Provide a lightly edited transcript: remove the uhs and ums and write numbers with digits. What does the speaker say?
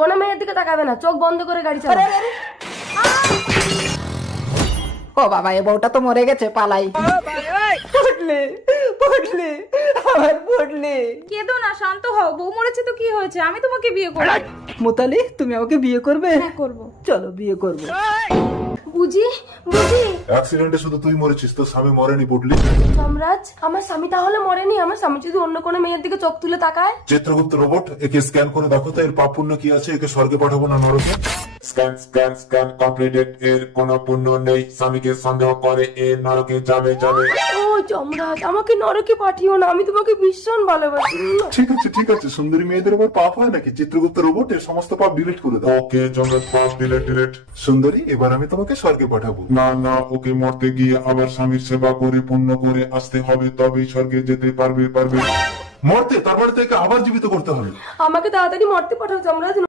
কোনো মেয়ের দিকে তাকাবে না, চোখ বন্ধ করে গাড়ি চালাবে। ও বাবা, এ বউটা তো মরে গেছে, পালাই। পড়লে পড়লে আমার পড়লে। কেঁদো না, শান্ত হও। বউ মরেছে তো কি হয়েছে, আমি তোমাকে বিয়ে করব। মোতালি, তুমি আমাকে বিয়ে করবে? হ্যাঁ করব। চলো বিয়ে করবো। বুঝি বুঝি অ্যাক্সিডেন্টে শুধু তুই মরেছিস, তোর স্বামী মরেনি বুটলি। যমরাজ, আমার স্বামী তাহলে মরেনি? আমার স্বামী যদি অন্য কোনো মেয়ের দিকে চোখ তুলে তাকায়? চিত্রগুপ্ত রোবট, একে স্ক্যান করে দেখো তো এর পাপ পুণ্য কি আছে, একে স্বর্গে পাঠাবো না নরকে। Scan scan scan completed. এর কোনো পুণ্য নেই, স্বামীকে সন্দেহ করে এ নরকে যাবে যাবে। ও যমরাজ, আমাকে নরকে পাঠিও না, আমি তোমাকে ভীষণ ভালোবাসি। ঠিক আছে, সুন্দরী মেয়েদের উপর পাপ হয় নাকি? চিত্রগুপ্ত রোবট, এর সমস্ত পাপ ডিলিট করে দাও। ওকে জমরাজ, পাপ ডিলেট ডিলেট। সুন্দরী, এবার আমি তোমাকে স্বর্গে পাঠাবো। না না, ওকে মরতে গিয়ে আবার স্বামীর সেবা করে পুণ্য করে আসতে হবে, তবেই স্বর্গে যেতে পারবে। মরতে, তার মানে থেকে আবার জীবিত করতে হবে। আমাকে তাড়াতাড়ি মরতে পাঠাও যমরাজ।